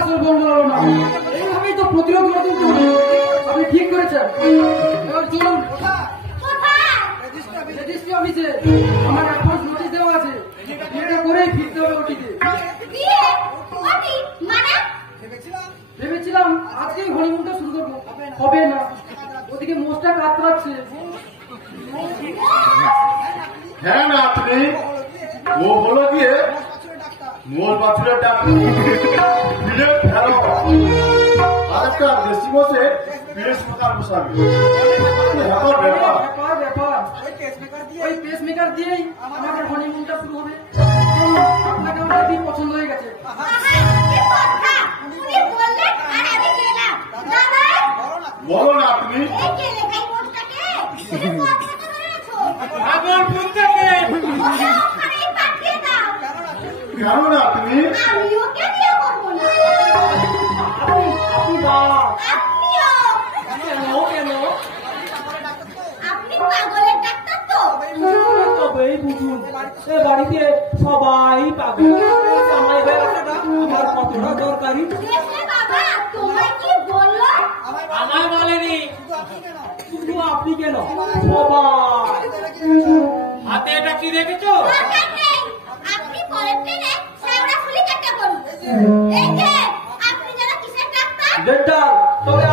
আসল বন্ধু হলো না। এইভাবেই তো প্রতিরোধ করতে হবে। আপনি ঠিক করেছেন। এবার চলুন রেজিস্ট্রি অফিসে। আমার অ্যাডভান্স নোটিশ দেওয়া আছে, এটা করেই ফিরতে হবে ওটিতে। ভেবেছিলাম আজকেই হনিমুনটা শুরু করবো, হবে না। ওদিকে মোষটা কাতরাচ্ছে। হ্যাঁ না আপনি ও হলো গিয়ে মোর বাছুরের ডাক্তার আরেকটা দেশি বসে পেস মেকার বসাবে। ব্যাপার ওই পেস মেকার দিয়েই আমাদের হনিমুনটা শুরু হবে। আপনাকে আমার খুবই পছন্দ হয়ে গেছে। বলো না আপনি কেন না আপনি বাড়িতে সবাই পাগল। আমার কতটা দরকারি আমায় বলেনি, শুধু আপনি কেন সবাই। হাতে এটা কি দেখেছো? তবে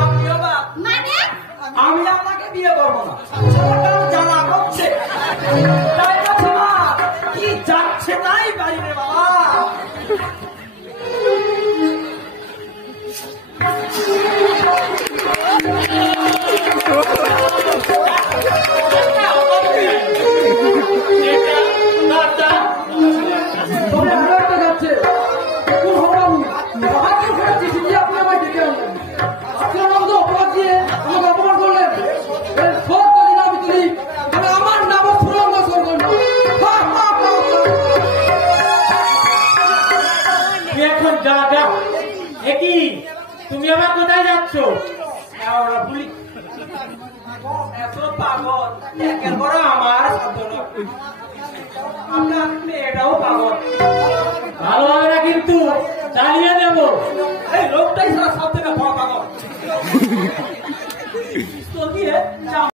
আমি আপনাকে বিয়ে করবো না। জানা করছে কি যাচ্ছে তাই বাইরে বাবা। তুমি আবার কোথায় যাচ্ছ? পাগল আমার আপনার মেয়েটাও পাগল। ভালো হবে না কিন্তু, চালিয়ে দেবো। এই লোকটাই সব থেকে বড় পাগল।